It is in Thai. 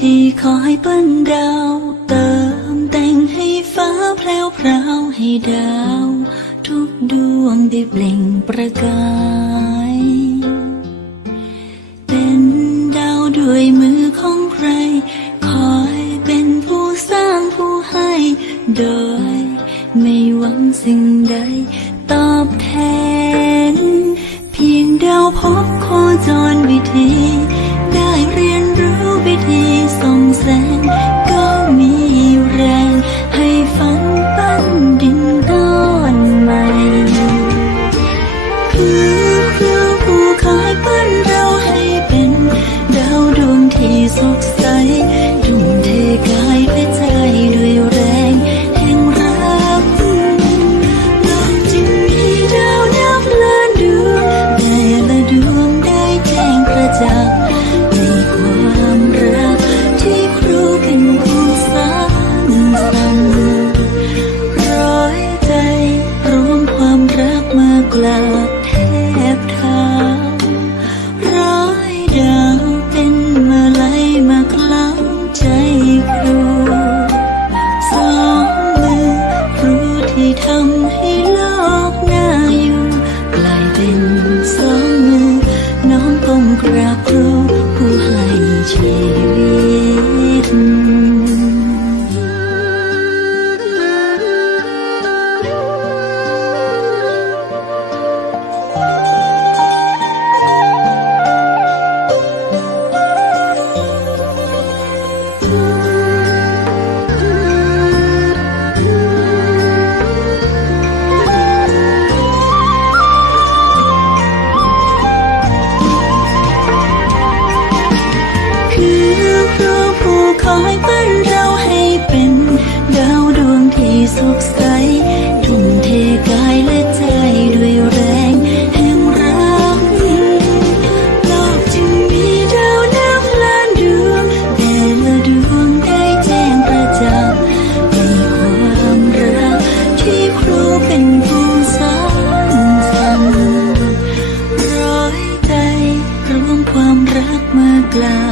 ที่คอยเปิ้นดาว เติมแต่งให้ฟ้าแพรวพราวให้ดาว ทุกดวงได้เปล่งประกาย คื ขอให้บ้านเราให้เป็นดาวดวงที่สุขใสทุ่มเทกายและใจด้วยแรงแห่งรักโลกจึงมีดาวนับล้านดวงแต่ละดวงได้แจ้งประจักษ์ในความรักที่ครูเป็นผู้สร้างสรรค์ร้อยใจรวมความรักเมื่อกลา